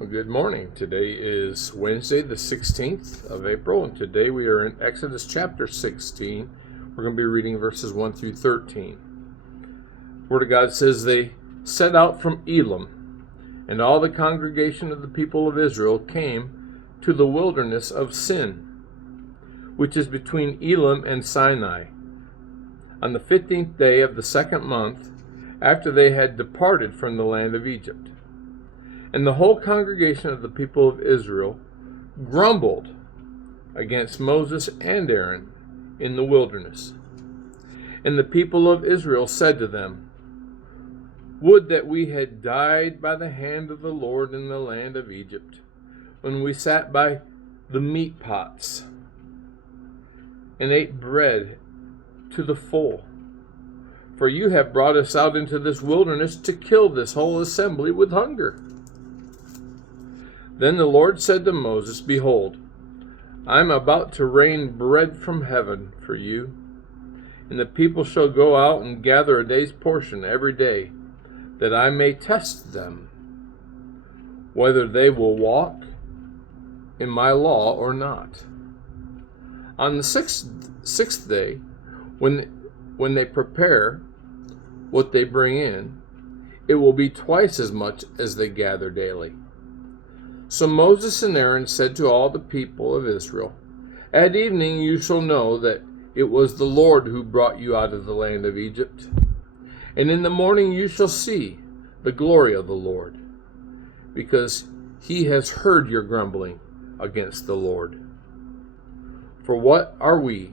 Well, good morning. Today is Wednesday, the 16th of April, and today we are in Exodus chapter 16. We're going to be reading verses 1 through 13. Word of God says, They set out from Elim, and all the congregation of the people of Israel came to the wilderness of Sin, which is between Elim and Sinai, on the 15th day of the second month, after they had departed from the land of Egypt. And the whole congregation of the people of Israel grumbled against Moses and Aaron in the wilderness. And the people of Israel said to them, Would that we had died by the hand of the Lord in the land of Egypt, when we sat by the meat pots and ate bread to the full. For you have brought us out into this wilderness to kill this whole assembly with hunger. Then the Lord said to Moses, Behold, I am about to rain bread from heaven for you, and the people shall go out and gather a day's portion every day, that I may test them, whether they will walk in my law or not. On the sixth day, when they prepare what they bring in, it will be twice as much as they gather daily. So Moses and Aaron said to all the people of Israel, At evening you shall know that it was the Lord who brought you out of the land of Egypt. And in the morning you shall see the glory of the Lord, because he has heard your grumbling against the Lord. For what are we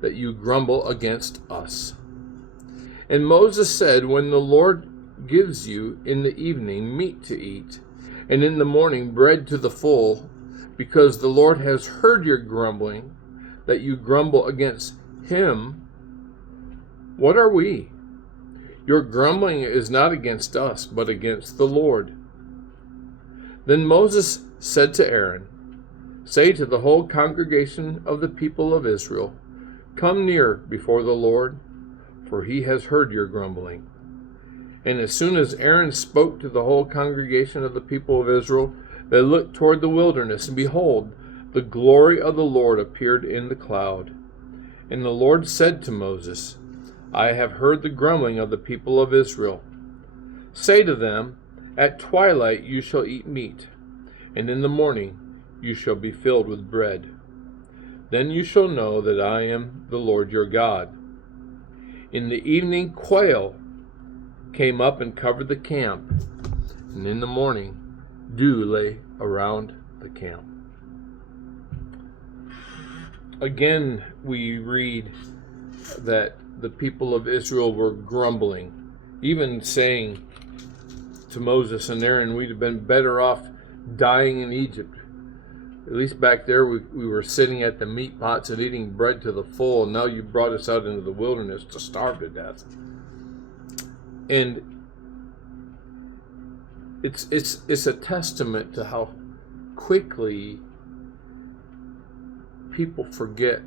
that you grumble against us? And Moses said, When the Lord gives you in the evening meat to eat, and in the morning bread to the full, because the Lord has heard your grumbling, that you grumble against him, what are we? Your grumbling is not against us, but against the Lord. Then Moses said to Aaron, Say to the whole congregation of the people of Israel, Come near before the Lord, for he has heard your grumbling. And as soon as Aaron spoke to the whole congregation of the people of Israel, they looked toward the wilderness, and behold, the glory of the Lord appeared in the cloud. And the Lord said to Moses, I have heard the grumbling of the people of Israel. Say to them, At twilight you shall eat meat, and in the morning you shall be filled with bread. Then you shall know that I am the Lord your God. In the evening quail came up and covered the camp, and in the morning dew lay around the camp. Again, we read that the people of Israel were grumbling, even saying to Moses and Aaron, we'd have been better off dying in Egypt. At least back there we were sitting at the meat pots and eating bread to the full, and now you brought us out into the wilderness to starve to death. And it's a testament to how quickly people forget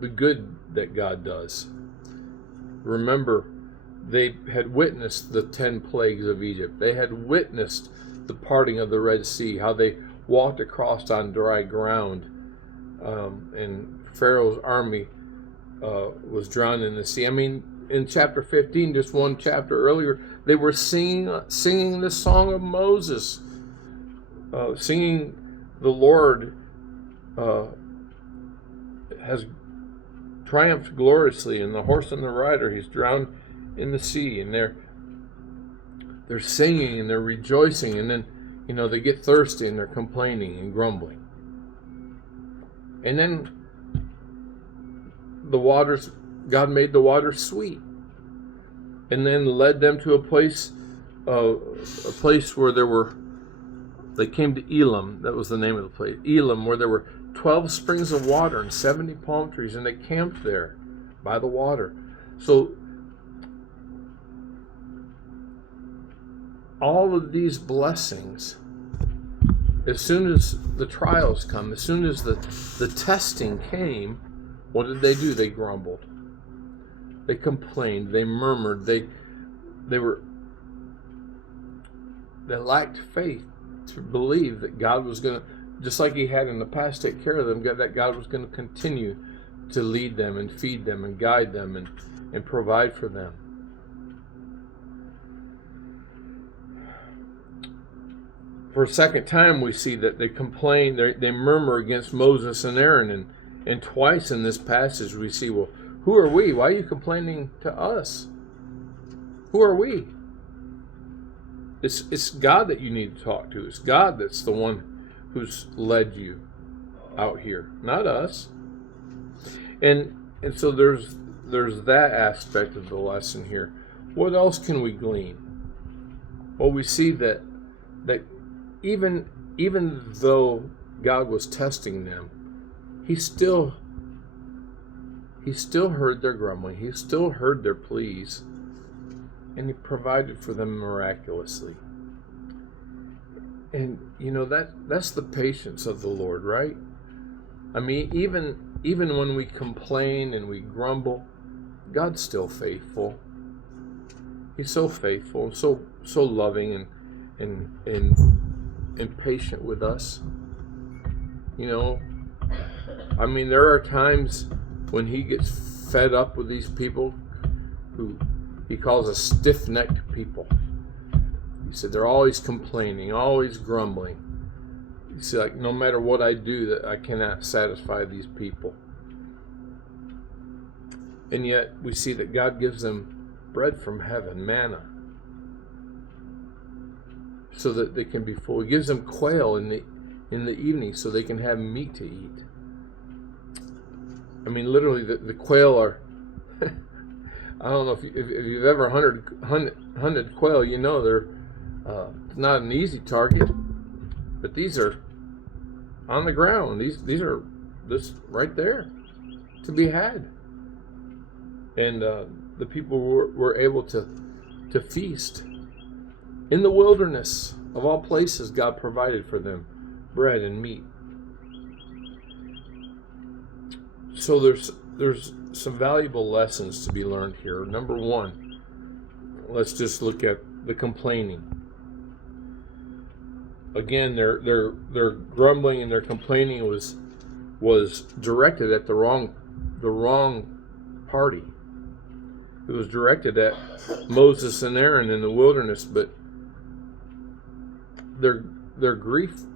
the good that God does. Remember, they had witnessed the 10 plagues of Egypt. They had witnessed the parting of the Red Sea, how they walked across on dry ground, and Pharaoh's army was drowned in the sea. I mean, in chapter 15, just one chapter earlier, they were singing the song of Moses, singing the Lord has triumphed gloriously, and the horse and the rider, he's drowned in the sea. And they're singing and they're rejoicing, and then they get thirsty and they're complaining and grumbling. And then God made the waters sweet, and then led them to a place where they came to Elim. That was the name of the place, Elim, where there were 12 springs of water and 70 palm trees, and they camped there by the water. So all of these blessings, as soon as the trials come, as soon as the testing came, what did they do? They grumbled. They complained. They murmured. They lacked faith to believe that God was going to, just like he had in the past, take care of them, that God was going to continue to lead them and feed them and guide them and provide for them. For a second time, we see that they complain, they murmur against Moses and Aaron, and twice in this passage we see, well, who are we? Why are you complaining to us? Who are we? It's God that you need to talk to. It's God that's the one who's led you out here, not us. And so there's that aspect of the lesson here. What else can we glean? Well, we see that even though God was testing them, He still heard their grumbling. He still heard their pleas, and He provided for them miraculously. And that's the patience of the Lord, right? I mean, even when we complain and we grumble, God's still faithful. He's so faithful, so loving and patient with us. I mean, there are times when He gets fed up with these people who He calls a stiff-necked people. He said they're always complaining, always grumbling. He said, like, no matter what I do, that I cannot satisfy these people. And yet we see that God gives them bread from heaven, manna, so that they can be full. He gives them quail in the evening so they can have meat to eat. I mean, literally, the quail are, I don't know if you've ever hunted quail, they're not an easy target, but these are on the ground. These are just right there to be had. And the people were able to feast. In the wilderness, of all places, God provided for them bread and meat. So there's some valuable lessons to be learned here. Number one, let's just look at the complaining. Again, their grumbling and their complaining was directed at the wrong party. It was directed at Moses and Aaron in the wilderness, but their grievance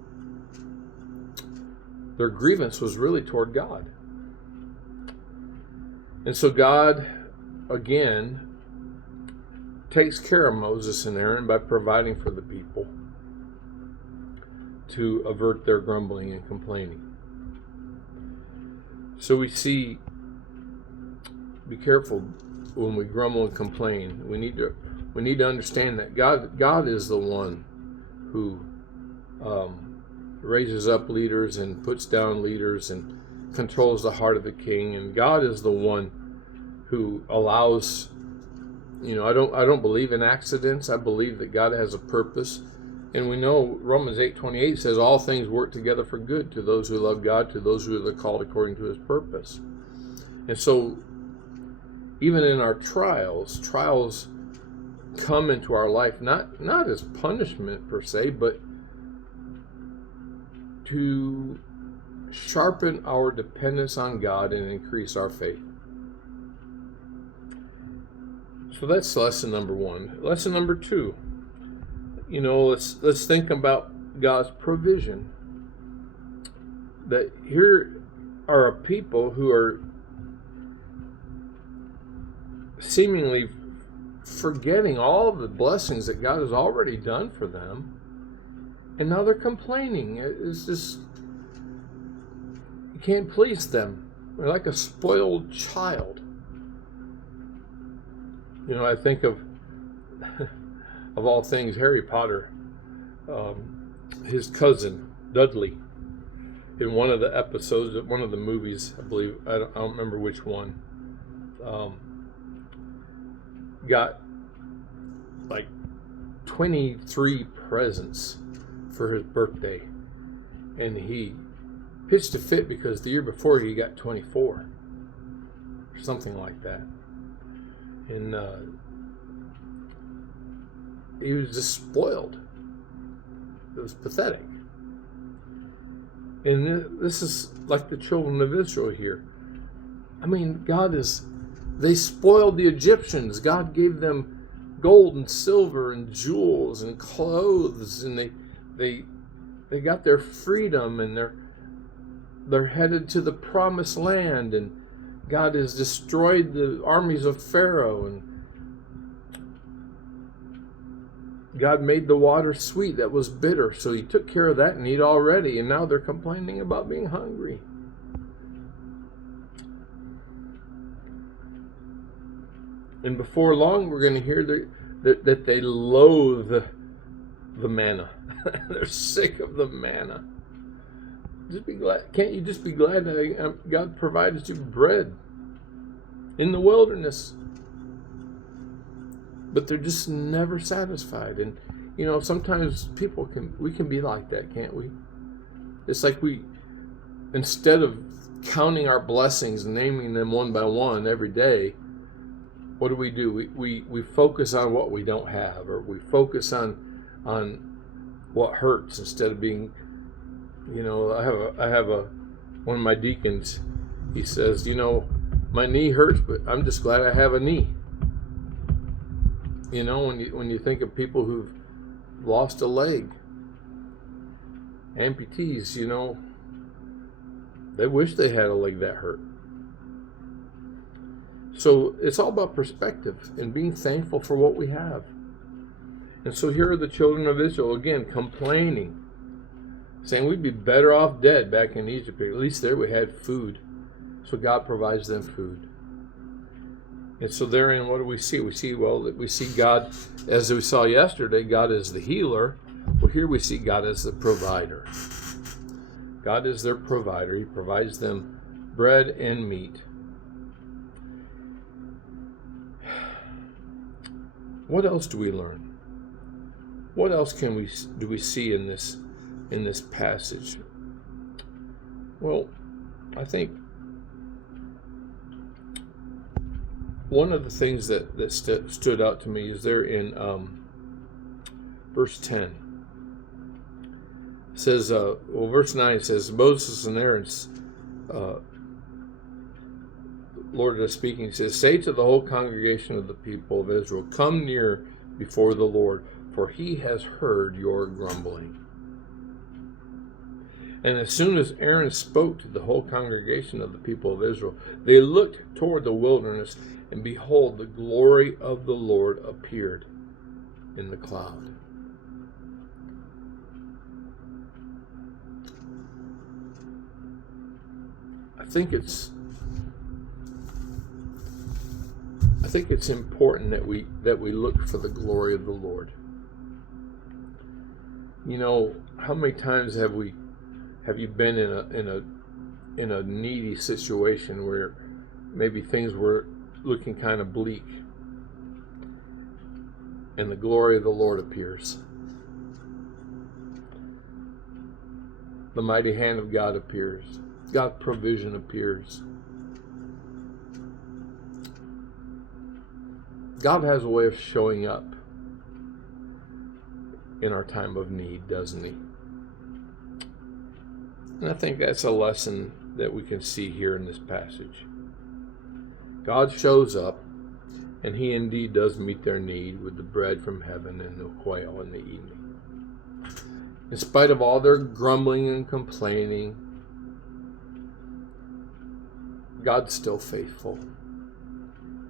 was really toward God. And so God, again, takes care of Moses and Aaron by providing for the people to avert their grumbling and complaining. So we see, be careful when we grumble and complain. We need to understand that God is the one who raises up leaders and puts down leaders and controls the heart of the king, and God is the one who allows. I don't believe in accidents. I believe that God has a purpose, and we know Romans 8:28 says all things work together for good to those who love God, to those who are called according to His purpose. And so, even in our trials come into our life not as punishment per se, but to sharpen our dependence on God and increase our faith. So that's lesson number one. Lesson number two, let's think about God's provision. That here are a people who are seemingly forgetting all of the blessings that God has already done for them, and now they're complaining. It's just, you can't please them. They're like a spoiled child. I think of all things, Harry Potter, his cousin Dudley, in one of the episodes, one of the movies, I believe, I don't remember which one, got like 23 presents for his birthday, and he pitched a fit because the year before he got 24 or something like that. And he was just spoiled. was pathetic. And this is like the children of Israel here. I mean, they spoiled the Egyptians. God gave them gold and silver and jewels and clothes, and they got their freedom, and they're headed to the promised land, and God has destroyed the armies of Pharaoh, and God made the water sweet that was bitter, so he took care of that need already, and now they're complaining about being hungry. And before long, we're going to hear that they loathe the manna. They're sick of the manna. Just be glad. Can't you just be glad that God provided you bread in the wilderness? But they're just never satisfied. And sometimes we can be like that, can't we? It's like instead of counting our blessings and naming them one by one every day, what do? We focus on what we don't have, or we focus on what hurts instead of being, I have one of my deacons. He says, my knee hurts, but I'm just glad I have a knee. When you think of people who've lost a leg, amputees, they wish they had a leg that hurt. So it's all about perspective and being thankful for what we have. And so here are the children of Israel, again, complaining, saying we'd be better off dead back in Egypt. At least there we had food. So God provides them food. And so therein, what do we see? We see God, as we saw yesterday, God is the healer. Well, here we see God as the provider. God is their provider. He provides them bread and meat. What else do we learn? What else do we see in this passage? Well, I think one of the things that stood out to me is there in verse 10. It says, verse 9 says, Moses and Aaron's Lord is speaking. He says, say to the whole congregation of the people of Israel, come near before the Lord, for he has heard your grumbling. And as soon as Aaron spoke to the whole congregation of the people of Israel, they looked toward the wilderness, and behold, the glory of the Lord appeared in the cloud. I think it's important that we look for the glory of the Lord. How many times have you been in a needy situation where maybe things were looking kind of bleak, and the glory of the Lord appears? The mighty hand of God appears. God's provision appears. God has a way of showing up in our time of need, doesn't he? And I think that's a lesson that we can see here in this passage. God shows up, and he indeed does meet their need with the bread from heaven and the quail in the evening. In spite of all their grumbling and complaining, God's still faithful,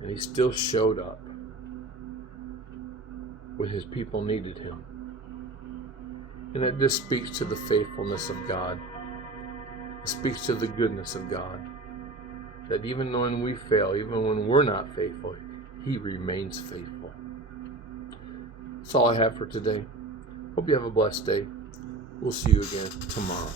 and he still showed up when his people needed him. And that just speaks to the faithfulness of God. It speaks to the goodness of God. That even when we fail, even when we're not faithful, he remains faithful. That's all I have for today. Hope you have a blessed day. We'll see you again tomorrow.